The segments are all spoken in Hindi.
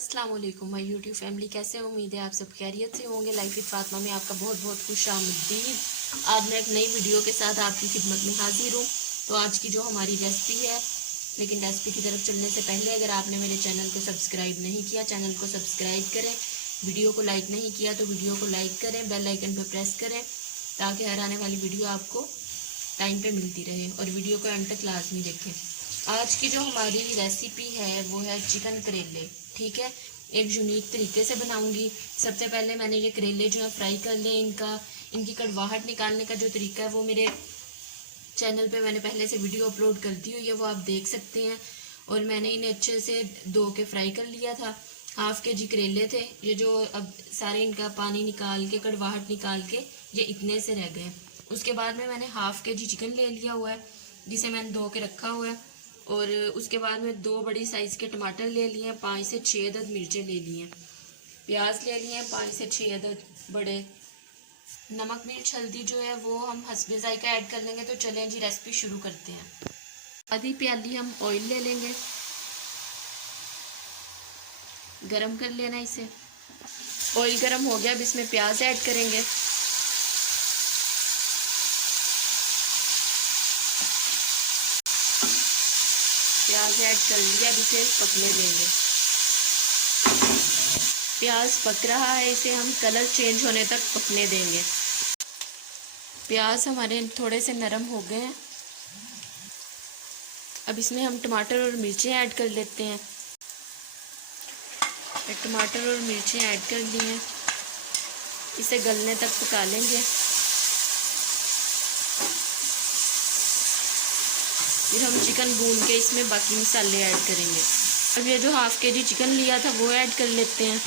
अस्सलाम वालेकुम माय यूट्यूब फैमिली, कैसे हो? उम्मीद है आप सब खैरियत से होंगे। लाइफ विद फातिमा में आपका बहुत बहुत खुश आमदीद। आज मैं एक नई वीडियो के साथ आपकी खिदमत में हाजिर हूँ। तो आज की जो हमारी रेसिपी है, लेकिन रेसिपी की तरफ चलने से पहले अगर आपने मेरे चैनल को सब्सक्राइब नहीं किया, चैनल को सब्सक्राइब करें। वीडियो को लाइक नहीं किया तो वीडियो को लाइक करें, बेल आइकन पर प्रेस करें ताकि हर आने वाली वीडियो आपको टाइम पे मिलती रहे, और वीडियो को एंड तक लाजमी देखें। आज की जो हमारी रेसिपी है वो है चिकन करेले। ठीक है, एक यूनिक तरीके से बनाऊंगी। सबसे पहले मैंने ये करेले जो है फ्राई कर लिए। इनकी कड़वाहट निकालने का जो तरीका है वो मेरे चैनल पे मैंने पहले से वीडियो अपलोड कर दी हुई है, वो आप देख सकते हैं। और मैंने इन्हें अच्छे से धो के फ्राई कर लिया था। हाफ के जी करेले थे ये, जो अब सारे इनका पानी निकाल के कड़वाहट निकाल के ये इतने से रह गए। उसके बाद में मैंने हाफ के जी चिकन ले लिया हुआ है जिसे मैंने धो के रखा हुआ है। और उसके बाद में 2 बड़ी साइज़ के टमाटर ले लिए हैं, 5 से 6 अदद मिर्चें ले ली हैं, प्याज ले लिए हैं 5 से 6 अदद बड़े। नमक मिर्च हल्दी जो है वो हम हस्बे ज़ायका ऐड कर लेंगे। तो चलें जी, रेसिपी शुरू करते हैं। आधी प्याली हम ऑयल ले लेंगे, गरम कर लेना इसे। ऑयल गरम हो गया, अब इसमें प्याज ऐड करेंगे। प्याज ऐड कर लिया, अब इसे पकने देंगे। प्याज पक रहा है, इसे हम कलर चेंज होने तक पकने देंगे। प्याज हमारे थोड़े से नरम हो गए हैं। अब इसमें हम टमाटर और मिर्चें ऐड कर लेते हैं। टमाटर और मिर्चें ऐड कर ली हैं, इसे गलने तक पका लेंगे। फिर हम चिकन भून के इसमें बाकी मसाले ऐड करेंगे। अब ये जो हाफ के जी चिकन लिया था वो ऐड कर लेते हैं।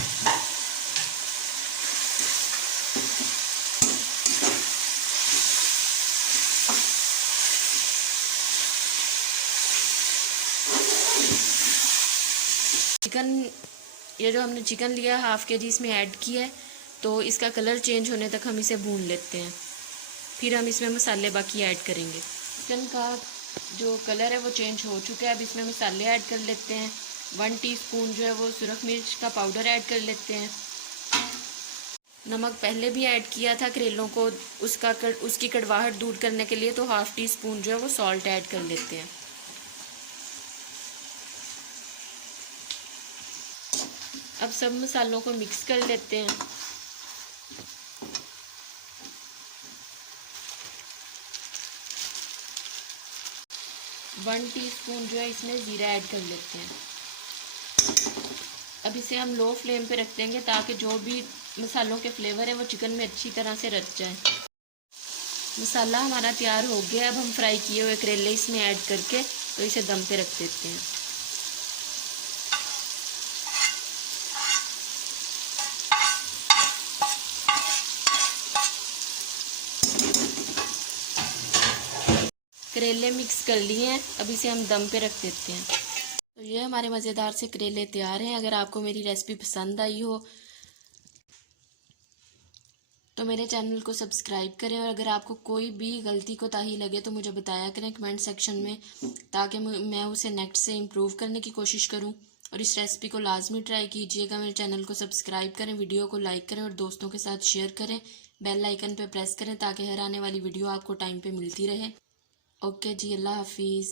ये जो हमने चिकन लिया हाफ के जी इसमें ऐड किया है, तो इसका कलर चेंज होने तक हम इसे भून लेते हैं। फिर हम इसमें मसाले बाकी ऐड करेंगे। चिकन का जो कलर है वो चेंज हो चुका है, अब इसमें मसाले ऐड कर लेते हैं। 1 टीस्पून जो है वो सुरख मिर्च का पाउडर ऐड कर लेते हैं। नमक पहले भी ऐड किया था करेलों को उसकी कड़वाहट दूर करने के लिए, तो हाफ टी स्पून जो है वो सॉल्ट ऐड कर लेते हैं। अब सब मसालों को मिक्स कर लेते हैं। वन टीस्पून जो है इसमें ज़ीरा ऐड कर लेते हैं। अब इसे हम लो फ्लेम पे रख देंगे ताकि जो भी मसालों के फ्लेवर है वो चिकन में अच्छी तरह से रच जाए। मसाला हमारा तैयार हो गया। अब हम फ्राई किए हुए करेले इसमें ऐड करके तो इसे दम पे रख देते हैं। करेले मिक्स कर लिए हैं, अब इसे हम दम पे रख देते हैं। तो ये हमारे मज़ेदार से करेले तैयार हैं। अगर आपको मेरी रेसिपी पसंद आई हो तो मेरे चैनल को सब्सक्राइब करें, और अगर आपको कोई भी गलती कोताही लगे तो मुझे बताया करें कमेंट सेक्शन में, ताकि मैं उसे नेक्स्ट से इम्प्रूव करने की कोशिश करूं। और इस रेसिपी को लाजमी ट्राई कीजिएगा। मेरे चैनल को सब्सक्राइब करें, वीडियो को लाइक करें और दोस्तों के साथ शेयर करें। बेल आइकन पर प्रेस करें ताकि हर आने वाली वीडियो आपको टाइम पे मिलती रहे। ओके जी, अल्लाह हाफिज़।